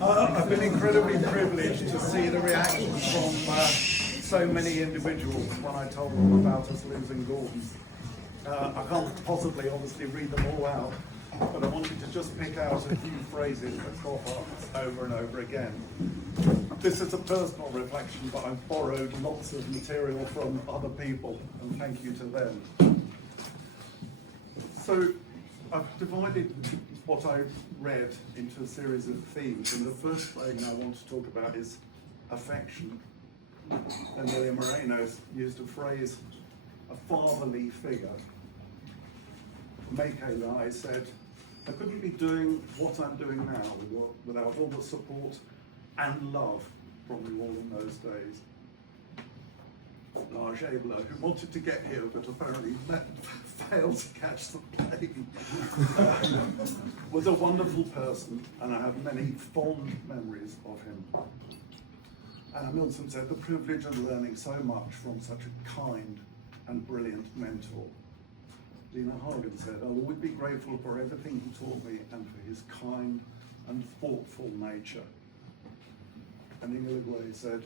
I've been incredibly privileged to see the reaction from so many individuals when I told them about us losing Gordon. I can't possibly, obviously, read them all out, but I wanted to just pick out a few phrases that crop up over and over again. This is a personal reflection, but I've borrowed lots of material from other people, and thank you to them. So I've divided what I read into a series of themes, and the first thing I want to talk about is affection. And William Moreno used a phrase, a fatherly figure. Maike and I said, I couldn't be doing what I'm doing now without all the support and love from you all in those days. Lars Abler, who wanted to get here but apparently failed to catch the plane, was a wonderful person, and I have many fond memories of him. Anna Milton said, the privilege of learning so much from such a kind and brilliant mentor. Lena Hagen said, I'll always be grateful for everything he taught me and for his kind and thoughtful nature. And Inga Legway said,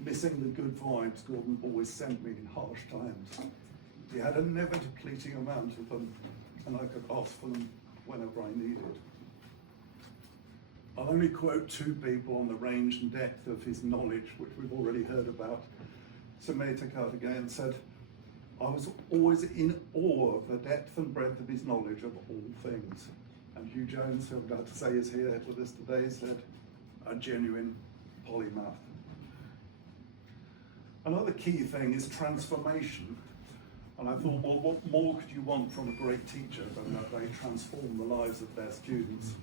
missing the good vibes Gordon always sent me in harsh times. He had a never depleting amount of them, and I could ask for them whenever I needed. I'll only quote two people on the range and depth of his knowledge, which we've already heard about. Sumedh Thakar said, I was always in awe of the depth and breadth of his knowledge of all things. And Hugh Jones, who I'm glad to say is here with us today, said, a genuine polymath. Another key thing is transformation. And I thought, well, what more could you want from a great teacher than that they transform the lives of their students?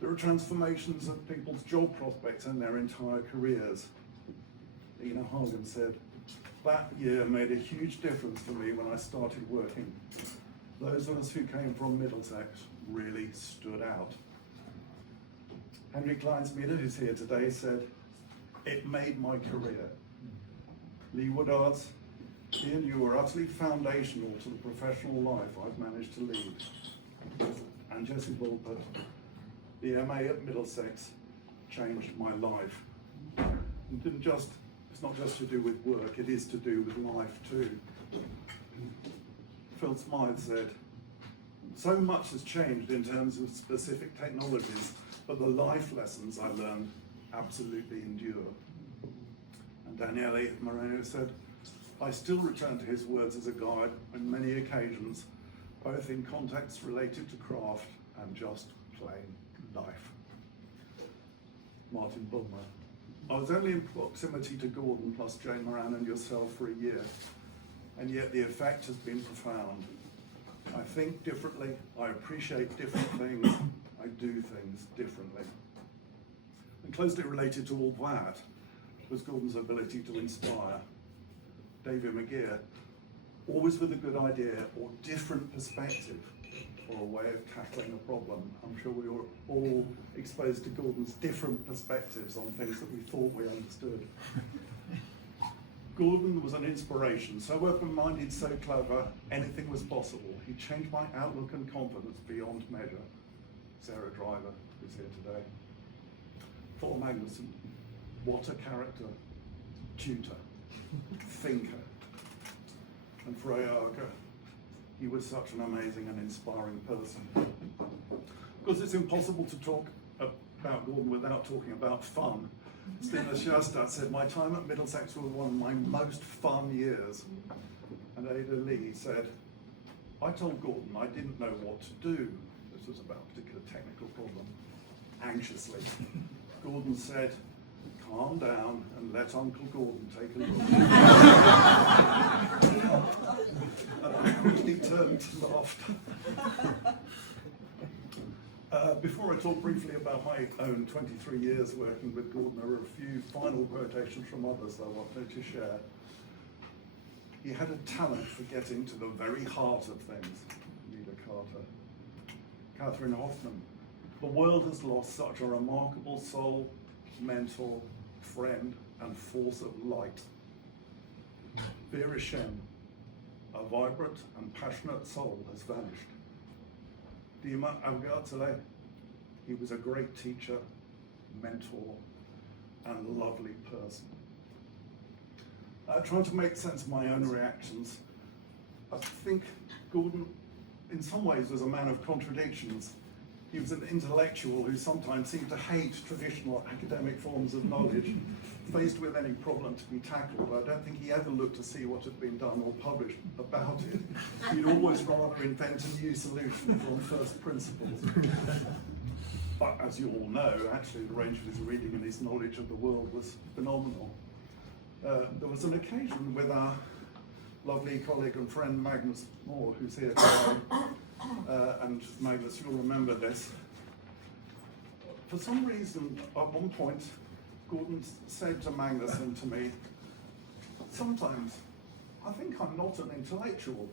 There are transformations of people's job prospects and their entire careers. Lena Hagen said, that year made a huge difference for me when I started working. Those of us who came from Middlesex really stood out. Henry Kleinsmeder, who's here today, said, it made my career. Lee Woodards, he and you were utterly foundational to the professional life I've managed to lead. And Jessie Bulpert, the MA at Middlesex changed my life. It's not just to do with work, it is to do with life too. Phil Smythe said, so much has changed in terms of specific technologies, but the life lessons I learned absolutely endure. And Daniele Moreno said, I still return to his words as a guide on many occasions, both in contexts related to craft and just plain life. Martin Bulmer, I was only in proximity to Gordon plus Jane Moran and yourself for a year, and yet the effect has been profound. I think differently, I appreciate different things, I do things differently. And closely related to all that was Gordon's ability to inspire. David McGeer, always with a good idea or different perspective or a way of tackling a problem. I'm sure we were all exposed to Gordon's different perspectives on things that we thought we understood. Gordon was an inspiration, so open-minded, so clever, anything was possible. He changed my outlook and confidence beyond measure. Sarah Driver, who's here today. Thor Magnuson, what a character, tutor, thinker. And Freya Archer, he was such an amazing and inspiring person. Because it's impossible to talk about Gordon without talking about fun. Stina Sjöstedt said, my time at Middlesex was one of my most fun years. And Ada Lee said, I told Gordon I didn't know what to do. This was about a particular technical problem. Anxiously. Gordon said, calm down and let Uncle Gordon take a look. And I quickly turned to laughter. Before I talk briefly about my own 23 years working with Gordon, there are a few final quotations from others that I wanted to share. He had a talent for getting to the very heart of things. Nita Carter. Catherine Hoffman. The world has lost such a remarkable soul, mentor, friend, and force of light. Vera Shem. A vibrant and passionate soul has vanished. Dima Avgatale. He was a great teacher, mentor, and a lovely person. Trying to make sense of my own reactions, I think Gordon, in some ways, was a man of contradictions. He was an intellectual who sometimes seemed to hate traditional academic forms of knowledge. Faced with any problem to be tackled, I don't think he ever looked to see what had been done or published about it. He'd always rather invent a new solution from first principles. But as you all know, actually the range of his reading and his knowledge of the world was phenomenal. There was an occasion with our lovely colleague and friend Magnus Moore, who's here today, and Magnus, you'll remember this. For some reason, at one point, Gordon said to Magnus and to me, sometimes I think I'm not an intellectual.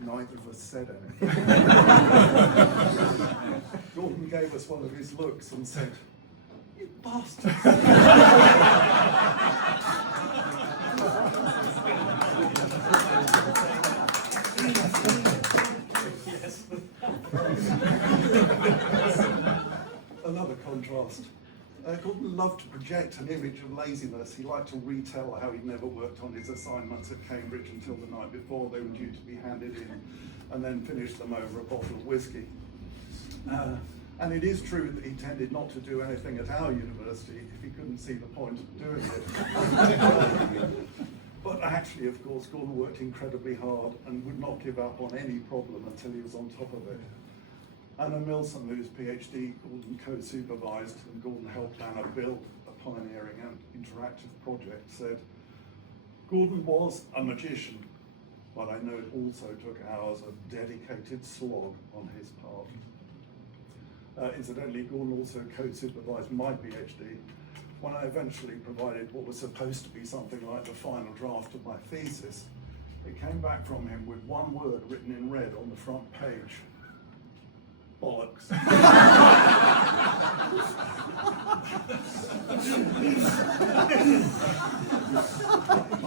Neither of us said anything. Gordon gave us one of his looks and said, "You bastard." Another contrast. Gordon loved to project an image of laziness. He liked to retell how he'd never worked on his assignments at Cambridge until the night before they were due to be handed in, and then finish them over a bottle of whiskey. And it is true that he tended not to do anything at our university if he couldn't see the point of doing it. But actually, of course, Gordon worked incredibly hard and would not give up on any problem until he was on top of it. Anna Milsom, whose PhD Gordon co-supervised and Gordon helped Anna build a pioneering and interactive project, said, "Gordon was a magician, but I know it also took hours of dedicated slog on his part." Incidentally, Gordon also co-supervised my PhD when I eventually provided what was supposed to be something like the final draft of my thesis. It came back from him with one word written in red on the front page: bollocks.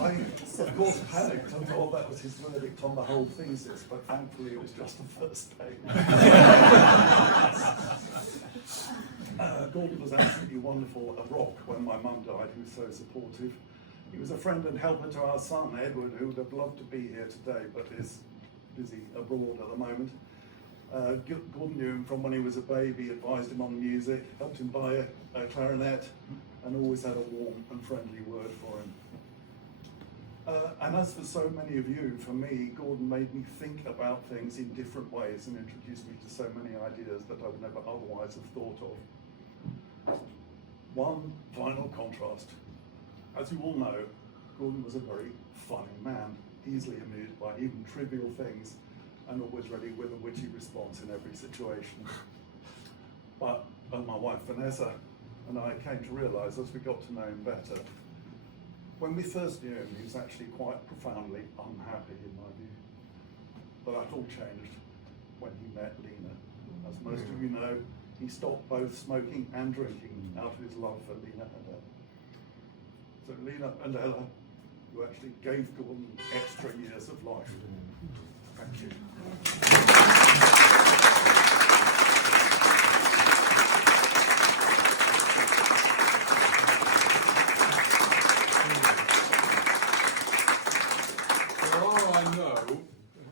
I, of course, panicked and thought that was his verdict on the whole thesis, but thankfully it was just the first page. Gordon was absolutely wonderful, a rock when my mum died. He was so supportive. He was a friend and helper to our son, Edward, who would have loved to be here today, but is busy abroad at the moment. Gordon knew him from when he was a baby, advised him on music, helped him buy a clarinet, and always had a warm and friendly word for him. And as for so many of you, for me, Gordon made me think about things in different ways and introduced me to so many ideas that I would never otherwise have thought of. One final contrast. As you all know, Gordon was a very funny man, easily amused by even trivial things, and always ready with a witty response in every situation. But my wife Vanessa and I came to realise as we got to know him better, when we first knew him, he was actually quite profoundly unhappy in my view. But that all changed when he met Lena. As most of you know, he stopped both smoking and drinking out of his love for Lena and Ella. So Lena and Ella, who actually gave Gordon extra years of life. Thank you.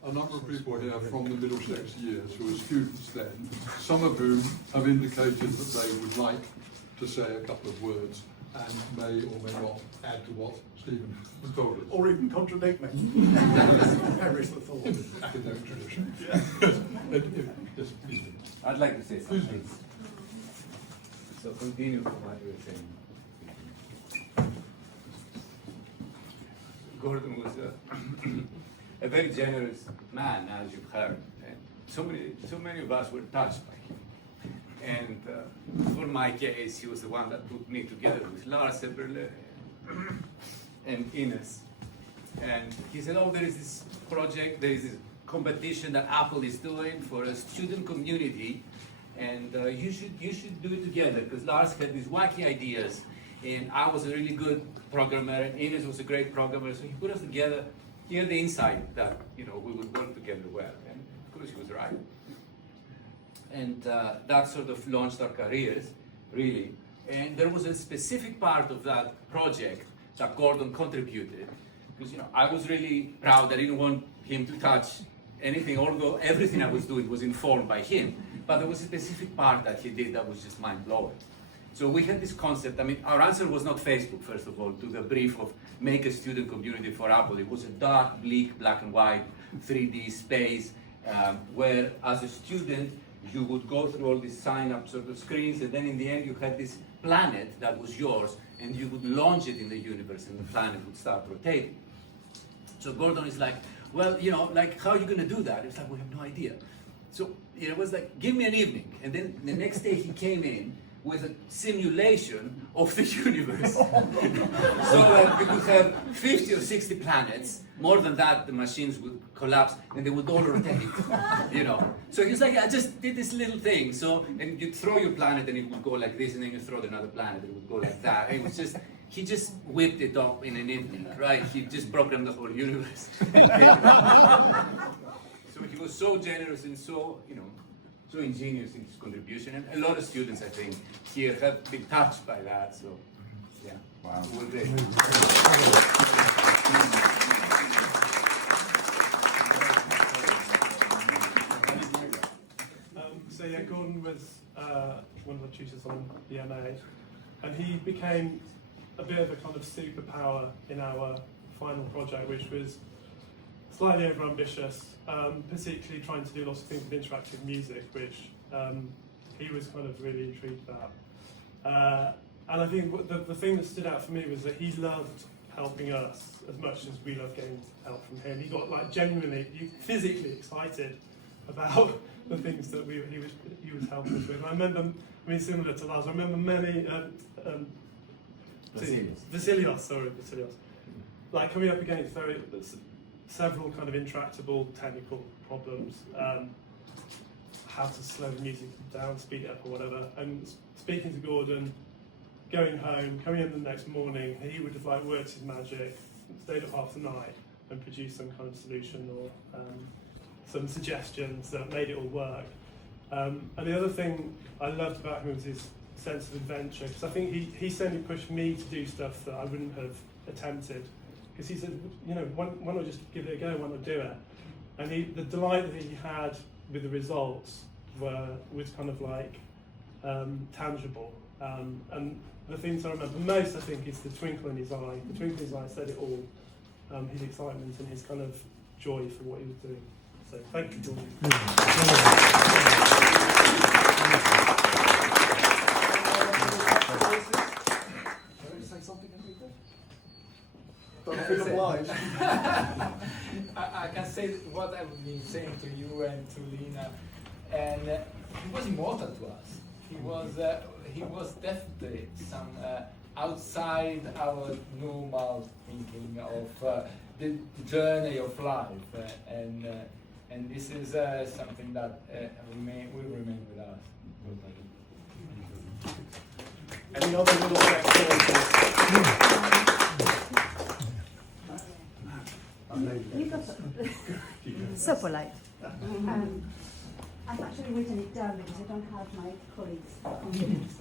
A number of people here from the Middlesex years who were students then, some of whom have indicated that they would like to say a couple of words and may or may not add to what Stephen has told us. Or even contradict me. Perish the thought. Academic tradition. Yes, please. I'd like to say something. So continue from what you were saying. Gordon was a very generous man, as you've heard, and so many of us were touched by him. And for my case, he was the one that put me together with Lars Eberle and Ines. And he said, "Oh, there is this project, there is this competition that Apple is doing for a student community, and you should do it together, because Lars had these wacky ideas, and I was a really good programmer, and Ines was a great programmer, so he put us together. He had the insight that we would work together well, and of course he was right. And that sort of launched our careers, really. And there was a specific part of that project that Gordon contributed, because I was really proud. I didn't want him to touch anything, although everything I was doing was informed by him. But there was a specific part that he did that was just mind-blowing. So we had this concept. I mean, our answer was not Facebook, first of all, to the brief of make a student community for Apple. It was a dark, bleak, black and white, 3D space, where as a student, you would go through all these sign-up sort of screens, and then in the end you had this planet that was yours, and you would launch it in the universe, and the planet would start rotating. So Gordon is like, well, like, how are you going to do that? It's like, we have no idea. So it was like, give me an evening. And then the next day he came in with a simulation of the universe. So that we could have 50 or 60 planets. More than that, the machines would collapse and they would all rotate, So he was like, I just did this little thing. So, and you throw your planet and it would go like this, and then you throw another planet and it would go like that. It was just, he just whipped it up in an evening, right? He just programmed the whole universe. So he was so generous and so, so ingenious in his contribution. And a lot of students, I think, here have been touched by that. So, yeah. Wow. We're great. So yeah, Gordon was one of the tutors on the MA, and he became a bit of a kind of superpower in our final project, which was slightly overambitious, particularly trying to do lots of things with interactive music, which he was kind of really intrigued about. And I think the thing that stood out for me was that he loved helping us as much as we loved getting help from him. He got like genuinely, physically excited about the things that he was helping us with. And I remember, similar to Lars, I remember many Vasilios, like coming up against several kind of intractable technical problems, how to slow the music down, speed it up or whatever, and speaking to Gordon, going home, coming in the next morning, he would have like worked his magic, stayed up half the night and produced some kind of solution or some suggestions that made it all work. And the other thing I loved about him was his sense of adventure, because I think he certainly pushed me to do stuff that I wouldn't have attempted. Because he said, why not just give it a go, why not do it? And the delight that he had with the results was kind of like tangible. And the things I remember most, I think, is the twinkle in his eye. The twinkle in his eye said it all. His excitement and his kind of joy for what he was doing. So thank you, Gordon. Say something, don't feel obliged. I can say what I've been saying to you and to Lina, and he was immortal to us. He was definitely some outside our normal thinking of the journey of life, and this is something that will remain with us. Any other little experiences? So polite. I've actually written it down because I don't have my colleagues' confidence.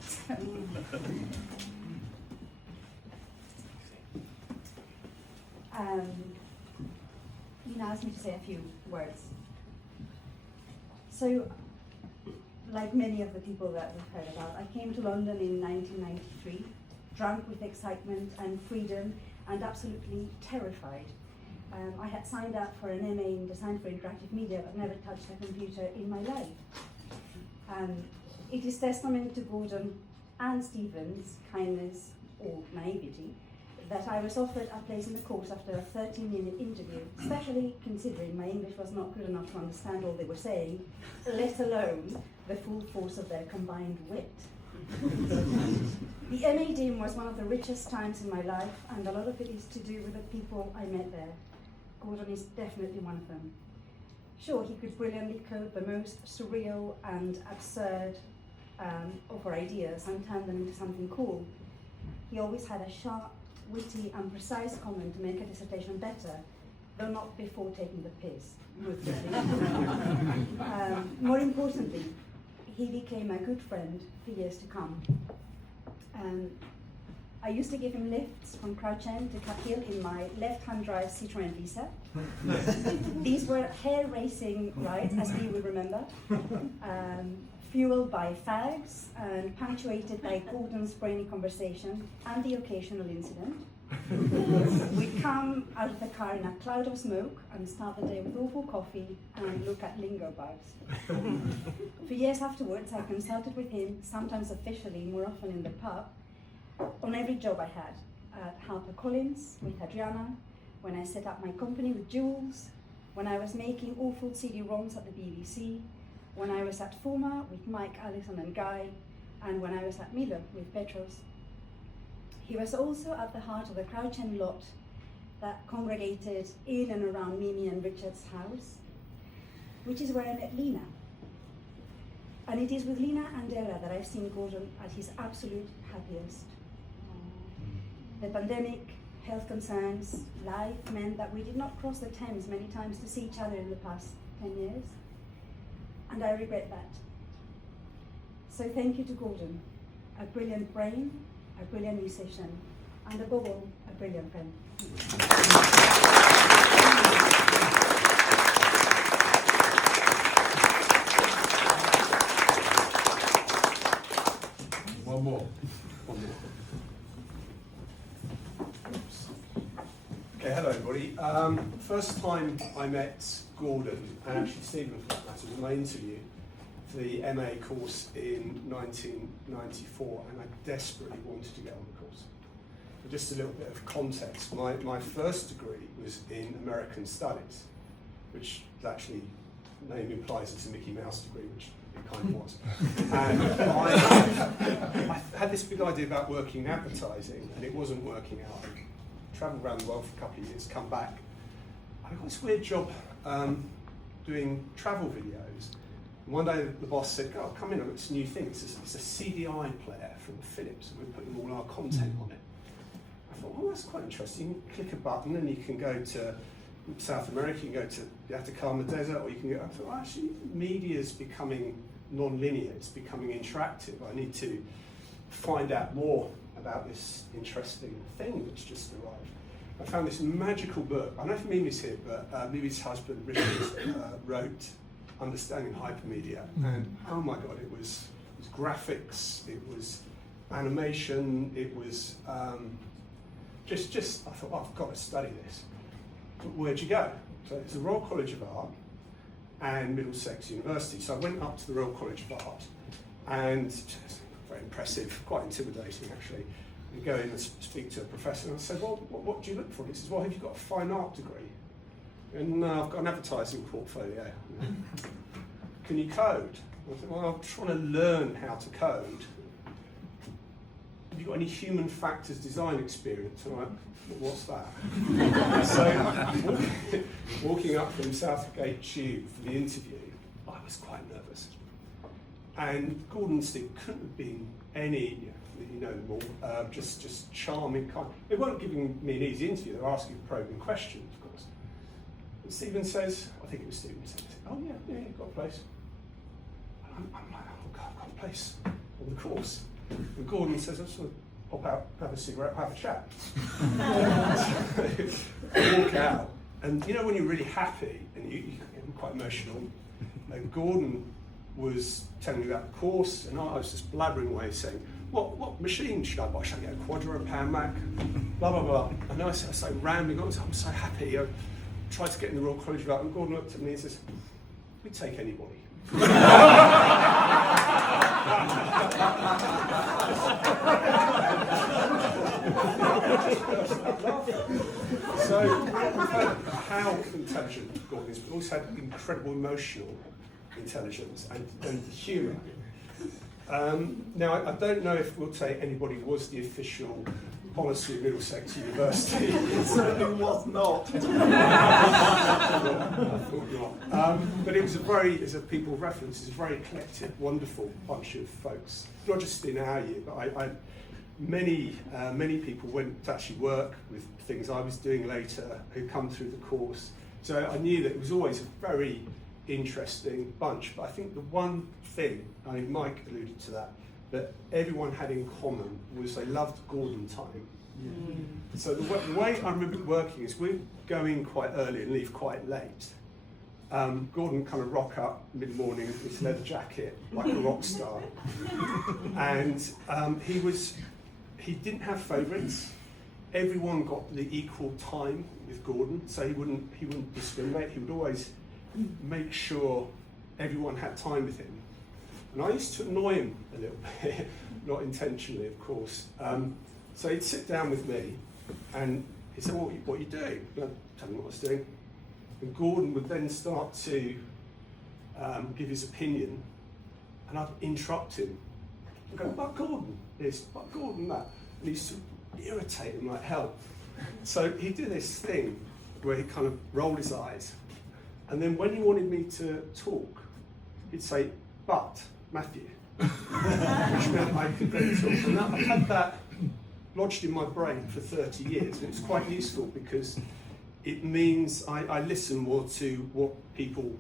Lina asked me to say a few words. So, like many of the people that we've heard about, I came to London in 1993, drunk with excitement and freedom and absolutely terrified. I had signed up for an MA in Design for Interactive Media but never touched a computer in my life. It is testament to Gordon and Stephen's kindness or naivety that I was offered a place in the course after a 13-minute interview, especially considering my English was not good enough to understand all they were saying, let alone the full force of their combined wit. The MA Dean was one of the richest times in my life, and a lot of it is to do with the people I met there. Gordon is definitely one of them. Sure, he could brilliantly code the most surreal and absurd of our ideas and turn them into something cool. He always had a sharp, witty and precise comment to make a dissertation better, though not before taking the piss. More importantly, he became a good friend for years to come. I used to give him lifts from Crouch End to Cap Hill in my left-hand drive Citroën Visa. These were hair-racing rides, as we will remember, fueled by fags and punctuated by Gordon's brainy conversation and the occasional incident. We'd come out of the car in a cloud of smoke and start the day with awful coffee and look at lingo bugs. For years afterwards, I consulted with him, sometimes officially, more often in the pub, on every job I had. At HarperCollins with Adriana, when I set up my company with Jules, when I was making awful CD-ROMs at the BBC, when I was at Forma with Mike, Alison and Guy, and when I was at Miller with Petros. He was also at the heart of the Crouch End lot that congregated in and around Mimi and Richard's house, which is where I met Lena. And it is with Lena and Ella that I've seen Gordon at his absolute happiest. The pandemic, health concerns, life meant that we did not cross the Thames many times to see each other in the past 10 years. And I regret that. So thank you to Gordon, a brilliant brain, a brilliant musician, and above all, a brilliant friend. One more. Okay, hello everybody. First time I met Gordon, and actually Stephen for that matter, was my interview for the MA course in 1994, and I desperately wanted to get on the course. So just a little bit of context. My first degree was in American Studies, which is actually, the name implies it's a Mickey Mouse degree, which it kind of was. And I had this big idea about working in advertising, and it wasn't working out. I travelled around the world for a couple of years, come back. I got this weird job doing travel videos. And one day the boss said, "Oh, come in, I've got this new thing. It's a CDI player from Philips, and we're putting all our content on it." I thought, oh, that's quite interesting. You click a button and you can go to South America, you can go to the Atacama Desert, or you can go, I thought, oh, actually, media's becoming non-linear, it's becoming interactive. I need to find out more about this interesting thing that's just arrived. I found this magical book. I don't know if Mimi's here, but Mimi's husband, Richard, wrote Understanding Hypermedia. And oh my God, it was graphics, it was animation, it was just I thought, oh, I've got to study this. But where'd you go? So it's the Royal College of Art and Middlesex University. So I went up to the Royal College of Art, and very impressive, quite intimidating actually. You go in and speak to a professor, and I said, well, what do you look for? And he says, well, have you got a fine art degree? And no, I've got an advertising portfolio. Can you code? I said, well, I'm trying to learn how to code. Have you got any human factors design experience? And I'm like, what's that? So walking up from Southgate Tube for the interview, I was quite nervous. And Gordon Steve couldn't have been any, you know them all, just charming, kind. They weren't giving me an easy interview, they were asking probing questions, of course. And Stephen says, I think it was Stephen said, oh yeah, you've got a place. And I'm like, oh God, I've got a place on the course. And Gordon says, I just want to pop out, have a cigarette, have a chat. I walk out, and you know when you're really happy, and you get quite emotional, and Gordon was telling me about the course, and I was just blabbering away saying, what machine should I buy? Should I get a Quadro, a Pan Mac? Blah, blah, blah. And I started rambling on, I'm so happy. I tried to get in the Royal College of Art, and Gordon looked at me and says, we'd take anybody. So, how intelligent Gordon is, but also had incredible emotional intelligence and humour. Now, I don't know if we'll say anybody was the official policy of Middlesex University. It certainly was not. I thought not. But it was as a people reference, it's a very eclectic, wonderful bunch of folks. Not just in our year, but many people went to actually work with things I was doing later, who come through the course. So I knew that it was always a very interesting bunch. But I think the one thing, I mean, Mike alluded to that everyone had in common was they loved Gordon time. So the way I remember working is we'd go in quite early and leave quite late. Gordon kind of rock up mid-morning with his leather jacket, like a rock star. And he didn't have favourites. Everyone got the equal time with Gordon, so he wouldn't discriminate. He would always make sure everyone had time with him. And I used to annoy him a little bit, not intentionally, of course. So he'd sit down with me, and he'd say, "What are you doing?" And I'd tell him what I was doing. And Gordon would then start to give his opinion, and I'd interrupt him. I'd go, "But Gordon this, but Gordon that." And he used to irritate him like hell. So he did this thing where he kind of rolled his eyes, and then when he wanted me to talk, he'd say, "But Matthew," which meant I could then talk. And I've had that lodged in my brain for 30 years, and it's quite useful because it means I listen more to what people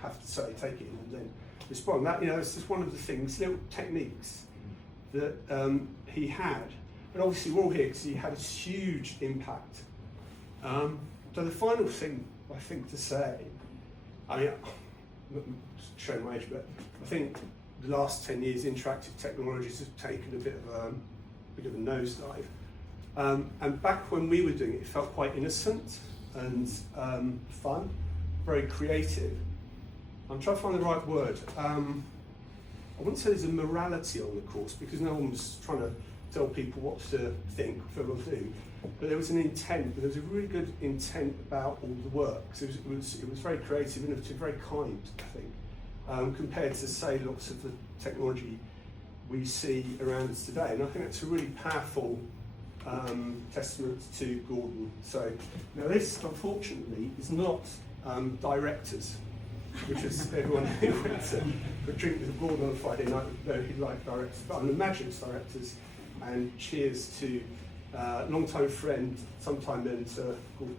have to say, take it in, and then respond. That, it's just one of the things, little techniques that he had. But obviously we're all here because he had a huge impact. So the final thing I think to say, I mean, I'm not showing my age, but I think the last 10 years interactive technologies have taken a bit of a nosedive. And back when we were doing it, it felt quite innocent and fun, very creative. I'm trying to find the right word. I wouldn't say there's a morality on the course because no one was trying to tell people what to think, what to do. But there was an intent. There was a really good intent about all the work. So it was very creative, innovative, very kind, I think, compared to say lots of the technology we see around us today. And I think that's a really powerful testament to Gordon. So now this, unfortunately, is not directors, which is everyone who went to a drink with Gordon on a Friday night, though he liked directors. But I'm the Magic's directors, and cheers to long-time friend, sometime mentor, Gordon.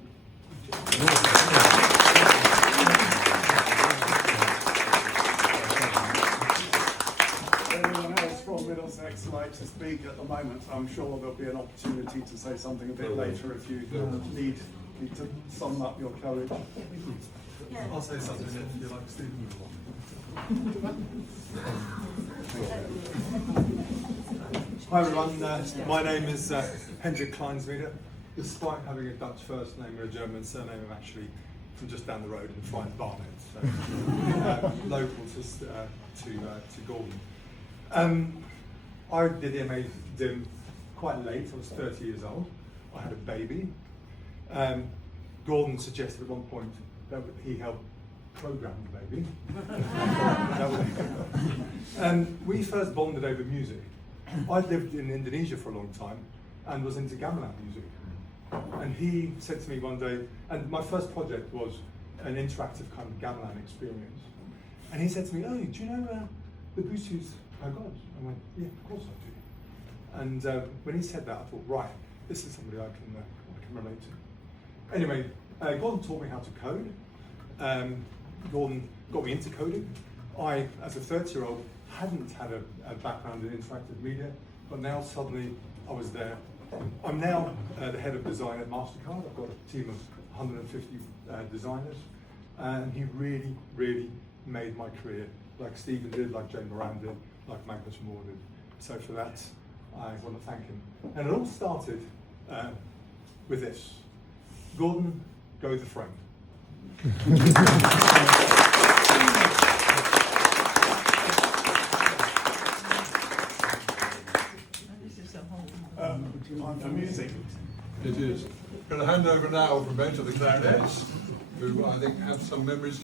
Anyone else from Middlesex like to speak at the moment? I'm sure there'll be an opportunity to say something a bit later if you need to sum up your courage. I'll say something if you like, Stephen. Hi everyone, my name is Hendrik Kleinsmeder. Despite having a Dutch first name and a German surname, I'm actually from just down the road in Friars Barnet, so local to Gordon. I did the MA DIM quite late. I was 30 years old. I had a baby. Gordon suggested at one point that he helped program the baby. And we first bonded over music. I'd lived in Indonesia for a long time and was into gamelan music. And he said to me one day, and my first project was an interactive kind of gamelan experience. And he said to me, "Oh, do you know the Busu's Pagods?" I went, "Yeah, of course I do." And when he said that, I thought, right, this is somebody I can relate to. Anyway, Gordon taught me how to code. Gordon got me into coding. I, as a 30-year-old, hadn't had a background in interactive media, but now suddenly I was there. I'm now the head of design at MasterCard. I've got a team of 150 designers, and he really, really made my career, like Stephen did, like Jane Moran did, like Magnus Moore did. So for that, I want to thank him. And it all started with this. Gordon, go the frame. Time for music. It is. Going to hand over now from Ben to the clarinets, who I think have some memories.